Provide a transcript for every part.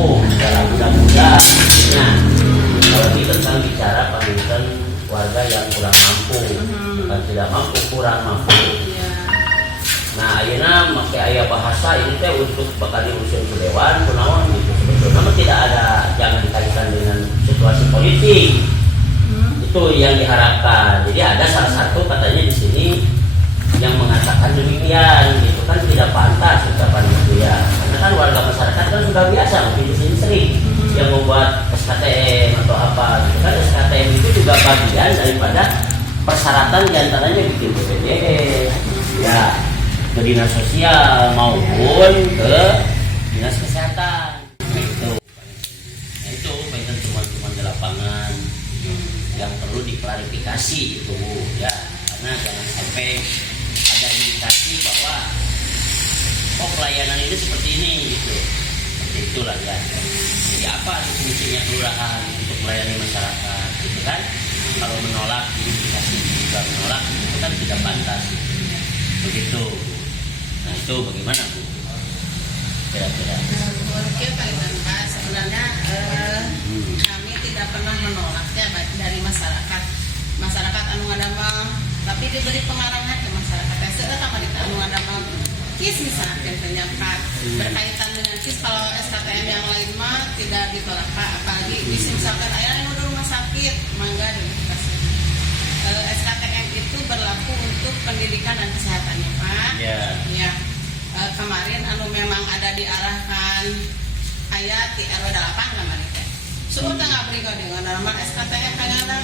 umum dalam undang-undang. Nah, kalau kita tentang bicara pemilihan warga yang kurang mampu, bukan tidak mampu, kurang mampu. Nah, ayeuna make aya bahasa ini teh untuk bakal diusung ke dewan kunaon gitu. Sebetulnya tidak ada, jangan dikaitkan dengan situasi politik. Itu yang diharapkan. Jadi ada salah satu katanya di sini yang mengatakan demikian, gitu kan tidak pantas ucapan itu ya. Karena kan warga masyarakat kan sudah biasa mungkin di sini sering yang membuat SKTM atau apa, gitu kan. SKTM itu juga bagian daripada persyaratan diantaranya bikin BPJS, ya ke dinas sosial maupun ke dinas kesehatan. Nah itu pengen teman-teman di lapangan yang perlu diklarifikasi itu ya, karena jangan sampai ada indikasi bahwa oh pelayanan ini seperti ini gitu. Seperti itulah ya. Jadi apa fungsinya kelurahan untuk melayani masyarakat gitu kan? Kalau menolak indikasi juga menolak itu kan tidak pantas. Begitu. Nah itu bagaimana Bu? Kira-kira? Oke Pak Iman, sebenarnya kami tidak pernah menolak ya dari masyarakat anu ngadamel, tapi diberi pengarahan ke masyarakat yang seutama di anu ngadamel KIS misalkan penyampaian berkaitan dengan KIS. Kalau SKTM yang lain mah tidak ditolak Pak, apalagi misalkan ayah yang udah rumah sakit mangga dikasih. SKTM itu berlaku untuk pendidikan dan kesehatannya Pak. Ya. Kemarin anu memang ada diarahkan ayat di RW 8 kemarin teh. Suruh tengah beri kau dengan normal SKTM kangen ada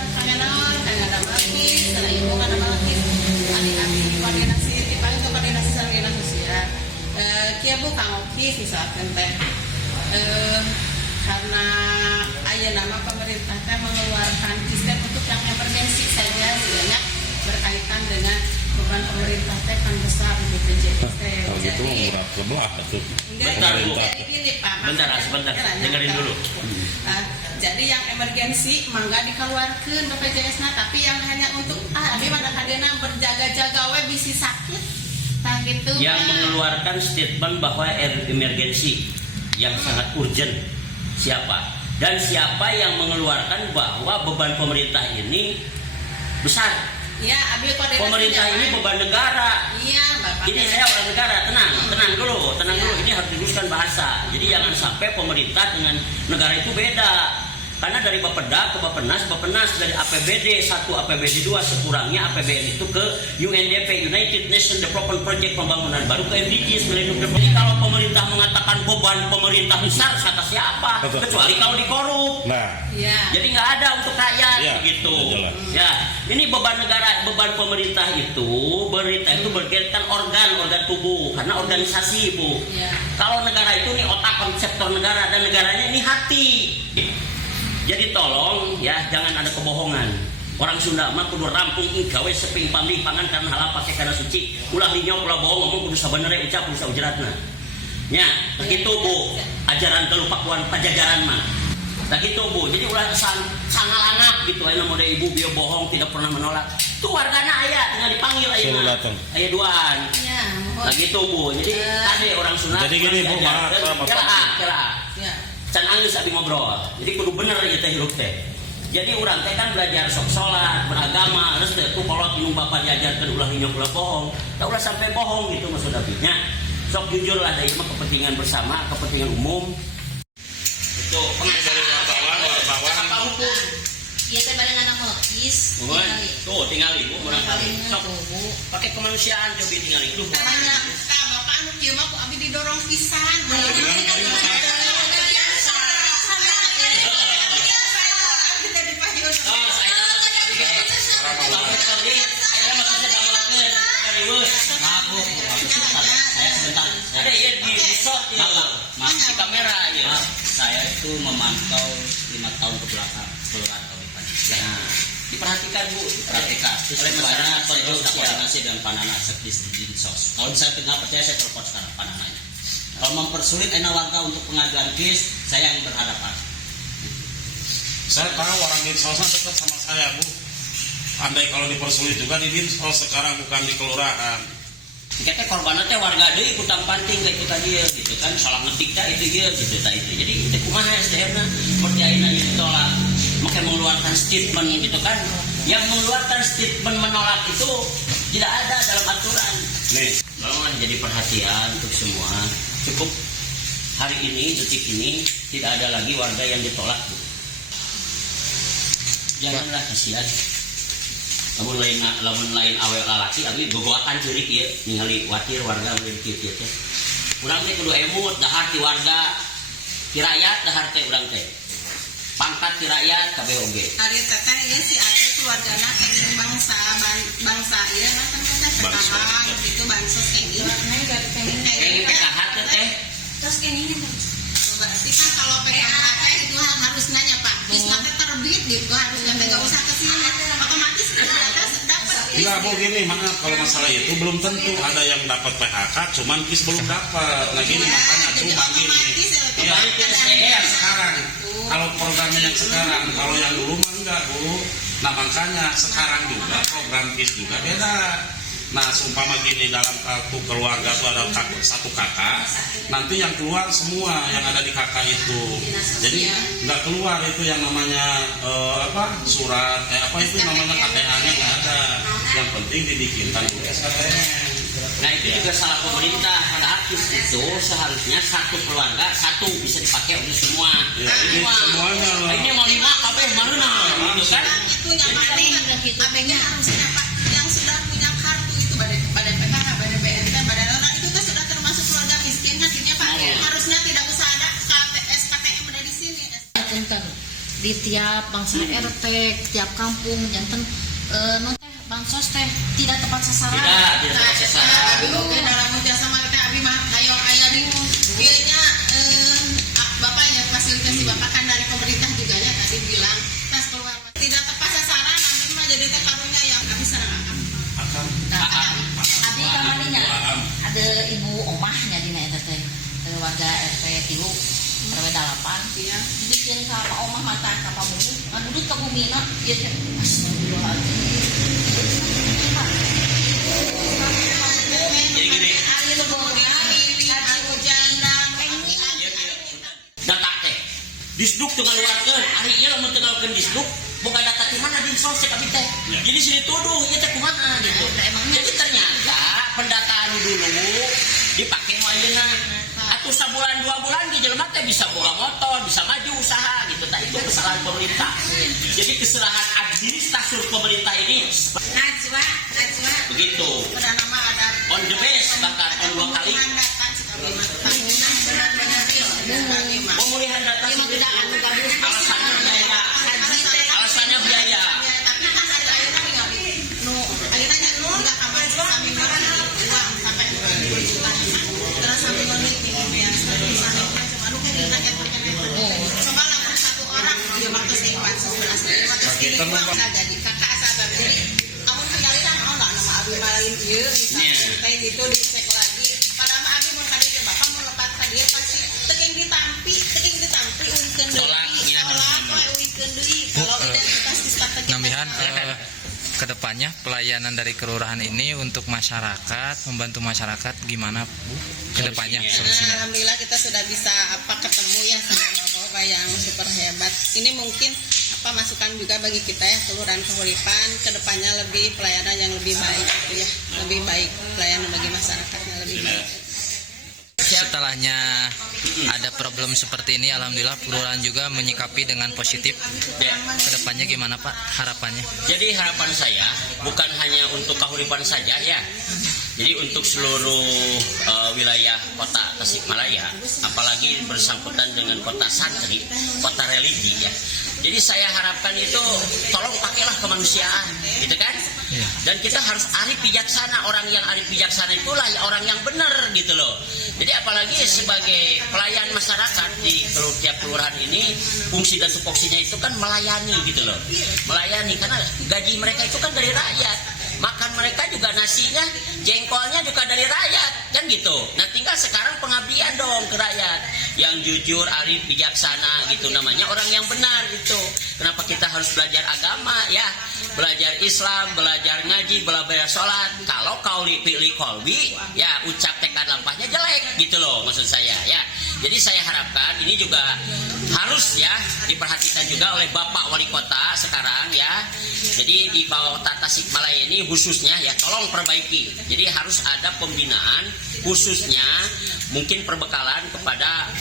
lagi, karena ibu kan ada lagi. Adik-adik di koordinasi, dipanggil ke koordinasi sama dinas sosial. Kia bu kang okis misalkan teh. Karena ayah nama pemerintah teh mengeluarkan sistem untuk yang emergensi saja sebenarnya berkaitan dengan beban pemerintah teh kan besar di BPJS teh. Kalau gitu murah sebelah tuh. Bentar Bu. Jadi gini Pak. Sebentar. Dengerin dulu. Jadi yang emergensi mangga dikeluarkan BPJS nah, tapi yang hanya untuk abdi mah kadena berjaga-jaga we bisi sakit. Nah gitu. Yang mengeluarkan statement bahwa emergensi yang sangat urgent siapa? Dan siapa yang mengeluarkan bahwa beban pemerintah ini besar? Ya, abdi koordinasi. Pemerintah ini beban negara. Iya, Bapak. Ini saya orang negara, tenang dulu. Ini harus diluruskan bahasa. Jadi jangan sampai pemerintah dengan negara itu beda. Karena dari Bapeda ke Bapenas dari APBD 1, APBD 2 sekurangnya APBN itu ke UNDP, United Nations Development Project pembangunan baru ke MDGs Millennium Development. Jadi kalau pemerintah mengatakan beban pemerintah besar kata siapa? Kecuali kalau dikorup. Nah, ya. Jadi nggak ada untuk rakyat ya, gitu. Ya, ini beban negara, beban pemerintah itu berkaitan organ tubuh karena organisasi Bu. Ya. Kalau negara itu nih otak konseptor negara dan negaranya ini hati. Jadi tolong ya jangan ada kebohongan. Orang Sunda mah kudu rampung gawe seping pamih pangan karena halal pakai kana suci. Ulah linyok ulah bohong ngomong kudu sabenernya ucap kudu saujeratna. Nya, begitu Bu. Ajaran kelupakuan pajajaran mah. Nah gitu Bu, jadi ulah sangal anak gitu, ayeuna mode ibu bieu bohong tidak pernah menolak. Itu wargana aya tinggal dipanggil ayeuna. Aya duaan. Ya, Nah gitu Bu, jadi tadi orang Sunda. Jadi gini Bu, maaf. Ya. Can anggeus abi ngobrol. Jadi kudu bener ieu teh hirup teh. Jadi urang teh kan belajar sok salat, beragama, terus teh tuh kolot minum bapak diajarkeun ulah nyok ulah bohong. Tak ulah sampai bohong gitu maksud abinya. Sok jujur lah dari mah kepentingan bersama, kepentingan umum. Itu dari wartawan. Apa hukum? Iya teh balik anak melukis. Tuh tinggal ibu orang kali. Sok Bu. pakai kemanusiaan coba tinggal itu. Banyak ka bapak anu kieu mah ku abdi didorong pisan. Ada ya di shot ya, masih kamera ya. Saya itu memantau 5 tahun ke belakang keluar Kabupaten. Nah, diperhatikan Bu, Perhatikan oleh masyarakat terus sosial. koordinasi dengan Panana Sekdis di Dinsos. Kalau saya nggak percaya saya telepon sekarang Panananya. Kalau mempersulit enak warga untuk pengajuan KIS, saya yang berhadapan. Saya tahu orang Dinsosnya dekat sama saya Bu. Andai kalau dipersulit juga di Dinsos sekarang bukan di kelurahan. Kita korbannya teh warga deui kutang panting kayak itu tadi gitu kan salah ngetik teh itu gitu itu. Jadi itu kumaha SDM-na seperti ayeuna ditolak. Maka mengeluarkan statement gitu kan. Yang mengeluarkan statement menolak itu tidak ada dalam aturan. Nih, tolong jadi perhatian untuk semua. Cukup hari ini, detik ini tidak ada lagi warga yang ditolak. Janganlah kasihan. Lamun lain awe lalaki abi bogoakan ceurik ieu ningali watir warga meureun kieu teh. Urang teh kudu emut dahar ti warga, ti rakyat dahar teh urang teh. Pangkat ti rakyat kabeh oge. Ari teteh ieu si ade keluargana kenging bangsa ieu mah kan teh PKH gitu bansos kenging. Kenging PKH teh. Terus kenging berarti kan kalau PKH teh itu harus nanya Pak. Kisna teh terbit gitu harusnya teh enggak usah ke sini. Otomatis dapat. Enggak, Bu, gini, maaf kalau masalah itu belum tentu ada yang dapat PHK, cuman KIS belum dapat. Nah gini makanya cuma gini. Ya, yang sekarang. Kalau programnya yang sekarang, kalau yang dulu mah enggak, Bu. Nah makanya sekarang juga program KIS juga beda. Nah seumpama gini dalam satu keluarga itu ada satu kakak, nanti yang keluar semua yang ada di kakak itu. Jadi nggak keluar itu yang namanya surat apa itu namanya KTA-nya nggak ada. Yang penting dibikinkan dulu SKTM. Nah itu juga salah pemerintah. Padahal KIS itu seharusnya satu keluarga satu bisa dipakai untuk semua. Ya, ini semuanya. Ini mau 5 kabeh mana gitu kan? Itu yang abengnya harusnya Pak yang sudah punya kartu itu pada PKH, pada BNT, pada LAN itu kan sudah termasuk keluarga miskin akhirnya Pak. Harusnya tidak usah ada SKTM dari sini. Janten di tiap bangsa RT, tiap kampung janten bansos teh tidak tepat sasaran. Tidak tepat sasaran. Oke, dalam ujian sama kita abi mah kayak bingung. Kayaknya bapaknya fasilitasi bapak kan dari pemerintah juga ya tadi bilang tas keluar tidak tepat sasaran nanti mah jadi teh karunya yang abi sareng Akan. Abi kamarinya ada ibu omahnya di eta teh warga RT 3 RW 8 Iya. dibikin ka Pak Omah mata ka Pak Bumi ngadudut ke bumina ieu teh astagfirullahaladzim. Jadi gini. Data teh disduk teu ngaluarkeun akhirnya lamun teu ngaluarkeun disduk boga data di mana dinsos cek abi teh. Jadi sini tuduh ieu teh kumaha gitu. Jadi ternyata pendataan dulu dipakai mau ayeuna. Atuh sabulan 2 bulan di jelema teh bisa boga motor, bisa maju usaha gitu. Tah itu kesalahan pemerintah. Jadi kesalahan administrator pemerintah ini Najwa begitu. pada nama ada On the base bahkan on 2 kali. Pemulihan data alasannya biaya. Alasannya biaya. Tapi kan ada akhirnya juga kamar sambil uang sampai 2 juta terus sambil meneliti yang aduh kan ditanya coba lakukan satu orang dia waktu saya pansus berasal waktu segini uang nggak jadi kakak sabar jadi kamu tinggalin kan nggak nama abi malain dia misalnya kayak gitu dicek lagi padahal mah abi mau tadi ke bapak mau lepas tadi pasti teking ditampi uikeun deui tolak we uikeun deui kalau identitas distak Nambihan kedepannya pelayanan dari kelurahan ini untuk masyarakat, membantu masyarakat gimana Bu? Kedepannya solusinya. Alhamdulillah kita sudah bisa ketemu ya sama bapak-bapak yang super hebat. Ini mungkin masukan juga bagi kita ya kelurahan Kahuripan kedepannya lebih pelayanan yang lebih baik gitu ya, lebih baik pelayanan bagi masyarakatnya lebih baik. Setelahnya ada problem seperti ini, alhamdulillah kelurahan juga menyikapi dengan positif. Kedepannya gimana Pak harapannya? Jadi harapan saya bukan hanya untuk Kahuripan saja ya. Jadi untuk seluruh wilayah kota Tasikmalaya, apalagi bersangkutan dengan kota santri, kota religi ya. Jadi saya harapkan itu tolong pakailah kemanusiaan, gitu kan? Ya. Dan kita harus arif bijaksana. Orang yang arif bijaksana itulah orang yang benar gitu loh. Jadi apalagi sebagai pelayan masyarakat di tiap kelurahan ini, fungsi dan tupoksinya itu kan melayani gitu loh. Melayani karena gaji mereka itu kan dari rakyat. Makan mereka juga nasinya, jengkolnya juga dari rakyat, kan gitu. Nah tinggal sekarang pengabdian dong ke rakyat. yang jujur, arif, bijaksana gitu namanya orang yang benar itu. Kenapa kita harus belajar agama ya? Belajar Islam, belajar ngaji, belajar sholat. Kalau kauli pilih kolbi, ya ucap tekad lampahnya jelek gitu loh maksud saya ya. Jadi saya harapkan ini juga harus ya diperhatikan juga oleh Bapak Wali Kota sekarang ya. Jadi di Kota Tasikmalaya ini khususnya ya tolong perbaiki. Jadi harus ada pembinaan khususnya mungkin perbekalan kepada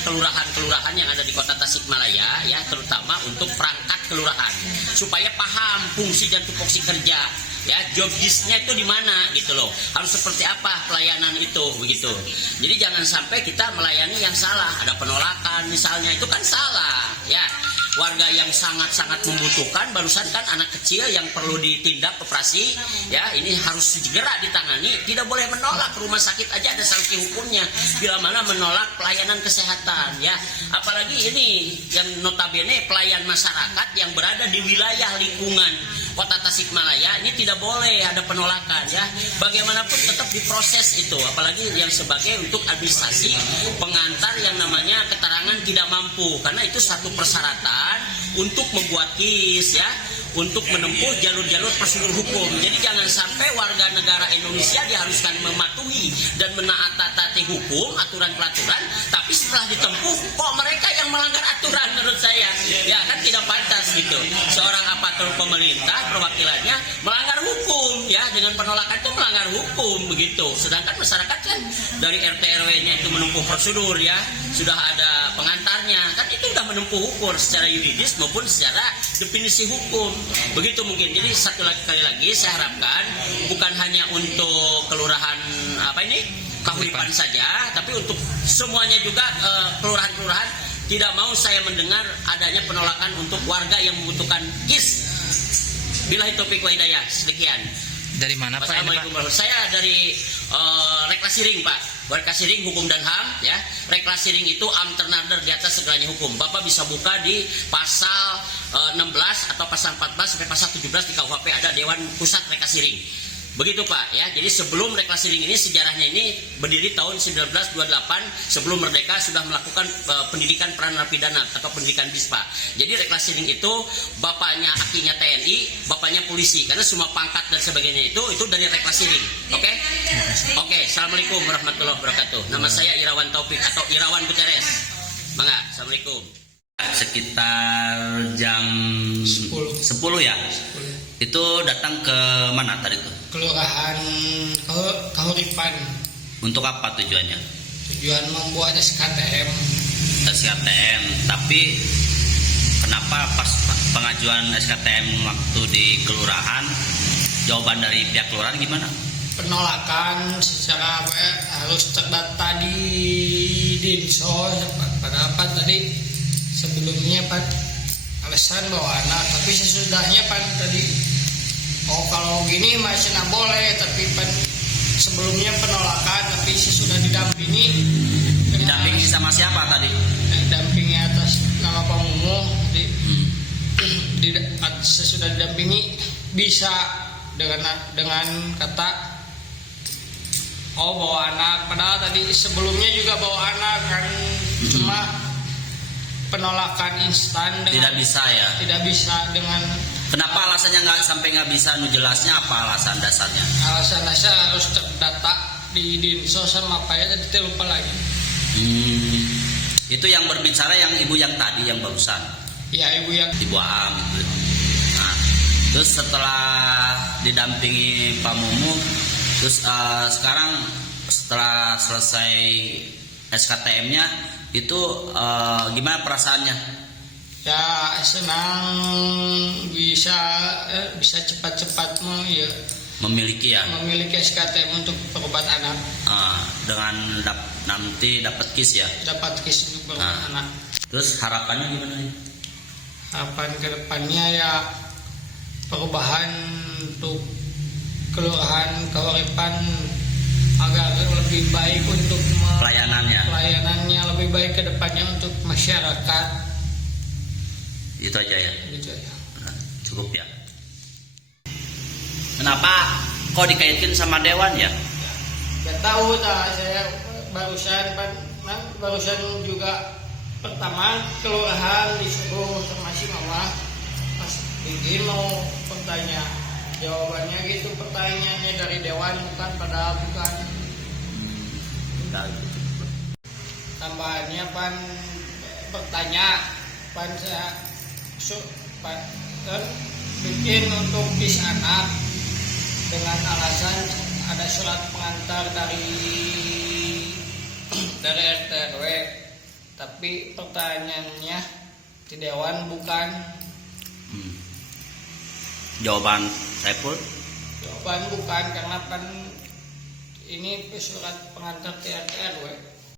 kelurahan-kelurahan yang ada di Kota Tasikmalaya ya, terutama untuk perangkat kelurahan supaya paham fungsi dan tupoksi kerja ya, job desk-nya itu di mana gitu loh, harus seperti apa pelayanan itu begitu. Jadi jangan sampai kita melayani yang salah, ada penolakan misalnya, itu kan salah ya. Warga yang sangat-sangat membutuhkan, barusan kan anak kecil yang perlu ditindak operasi ya, ini harus segera ditangani, tidak boleh menolak. Rumah sakit aja ada sanksi hukumnya bila mana menolak pelayanan kesehatan ya, apalagi ini yang notabene pelayan masyarakat yang berada di wilayah lingkungan Kota Tasikmalaya, ini tidak boleh ada penolakan ya, bagaimanapun tetap diproses itu, apalagi yang sebagai untuk administrasi pengantar yang namanya keterangan tidak mampu, karena itu satu persyaratan untuk membuat KIS ya, untuk menempuh jalur-jalur prosedur hukum. Jadi jangan sampai warga negara Indonesia diharuskan mematuhi dan menaati hukum, aturan-peraturan, tapi setelah ditempuh kok mereka yang melanggar aturan, menurut saya ya kan tidak pantas gitu. Seorang aparatur pemerintah perwakilannya melanggar hukum ya, dengan penolakan itu melanggar hukum begitu. Sedangkan masyarakat kan dari RT RW-nya itu menempuh prosedur ya, sudah ada pengantarnya, kan itu sudah menempuh hukum secara yuridis maupun secara definisi hukum. Begitu mungkin. Jadi kali lagi saya harapkan bukan hanya untuk kelurahan Kahuripan saja, tapi untuk semuanya juga kelurahan-kelurahan. Tidak mau saya mendengar adanya penolakan untuk warga yang membutuhkan KIS. Billahi taufiq wa hidayah. Sekian. Dari mana Pak? Assalamualaikum warahmatullahi wabarakatuh. Saya dari Reklasi Ring Pak. Reklasi Ring Hukum dan HAM ya. Reklasi Ring itu amternader di atas segalanya hukum. Bapak bisa buka di pasal 16 atau pasal 14 sampai pasal 17 di KUHP, ada Dewan Pusat Reklasi Ring. Begitu Pak ya. Jadi sebelum Reklasi Ring ini, sejarahnya ini berdiri tahun 1928, sebelum merdeka sudah melakukan pendidikan peran narapidana atau pendidikan BISPA. Jadi Reklasi Ring itu bapaknya akinya TNI, bapaknya polisi, karena semua pangkat dan sebagainya itu dari Reklasi Ring. Oke? Oke, Assalamualaikum warahmatullahi wabarakatuh. Nama saya Irawan Taufik atau Irawan Gutierrez. Mangga, Assalamualaikum. Sekitar jam 10 ya. 10. Itu datang ke mana tadi tuh? Kelurahan Kahuripan. Untuk apa tujuannya? Tujuan membuat SKTM. SKTM, tapi kenapa pas pengajuan SKTM waktu di kelurahan, jawaban dari pihak kelurahan gimana? Penolakan secara harus terdata di Dinsos. Pada apa tadi sebelumnya Pak alasan bawa anak, tapi sesudahnya Pak tadi kalau gini masih nggak boleh, tapi Pak sebelumnya penolakan, tapi sesudah didampingi sama siapa tadi? Didampingi atas nama Pak Mumu, sesudah didampingi bisa dengan kata bawa anak, padahal tadi sebelumnya juga bawa anak kan, cuma penolakan instan dengan, tidak bisa dengan. Kenapa alasannya nggak bisa? Jelasnya apa alasan dasarnya? Alasan dasar harus terdata di Dinsos sama apa ya, tadi lupa lagi. Itu yang berbicara yang ibu yang tadi yang barusan. Ya, Ibu Am. Nah, terus setelah didampingi Pak Mumu, terus sekarang setelah selesai SKTM-nya itu gimana perasaannya? Ya senang, bisa cepat-cepat memiliki SKTM untuk berobat anak. Dengan nanti dapat KIS ya? Dapat KIS untuk berobat anak. Terus harapannya gimana nih? Harapan kedepannya ya perubahan untuk kelurahan Kahuripan agar lebih baik untuk pelayanannya lebih baik kedepannya untuk masyarakat. Itu aja ya? Itu aja. Nah, cukup ya. Kenapa kok dikaitkan sama dewan ya? Gak tahu saya barusan Pak barusan juga pertama kelurahan disuruh sama si mama pas bikin mau bertanya, jawabannya gitu, pertanyaannya dari dewan bukan, padahal bukan. Tambahannya pan bertanya pan saya kan bikin untuk bis anak dengan alasan ada surat pengantar dari RT RW, tapi pertanyaannya di dewan bukan. Jawaban Saiful? Jawaban bukan karena pan ini surat pengantar RT RW.